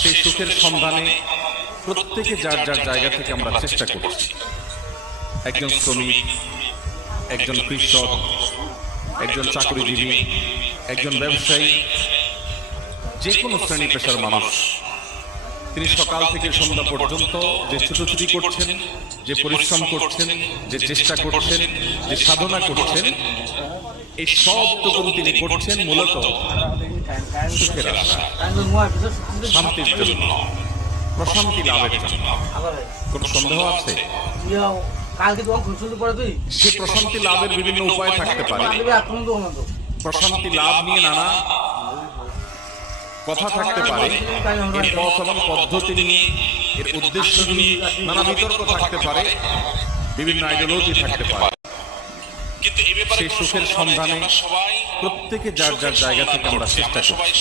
সেই সুখের সন্ধানে প্রত্যেকে যার যার জায়গা থেকে আমরা চেষ্টা করছি। একজন শ্রমিক, একজন কৃষক, একজন চাকরিজীবী, একজন ব্যবসায়ী, যে কোনো শ্রেণী পেশার মানুষ, তিনি সকাল থেকে সন্ধ্যা পর্যন্ত যে ছুটোছুটি করছেন, যে পরিশ্রম করছেন, যে চেষ্টা করছেন, যে সাধনা করছেন, এই সবটুকু তিনি করছেন মূলত সুখের আশা, শান্তির জন্য, প্রশান্তি লাভের জন্য। কোন সন্দেহ আছে? সে প্রশান্তি লাভের বিভিন্ন উপায় থাকতে পারে। প্রশান্তি লাভ নিয়ে নানা কথা থাকতে পারে, এর পথ এবং পদ্ধতি নিয়ে, এর উদ্দেশ্য নিয়ে নানা বিতর্ক থাকতে পারে, বিভিন্ন আইডিওলজি থাকতে পারে। সেই সুখের সন্ধানে প্রত্যেকে যার যার জায়গা থেকে আমরা চেষ্টা করছি।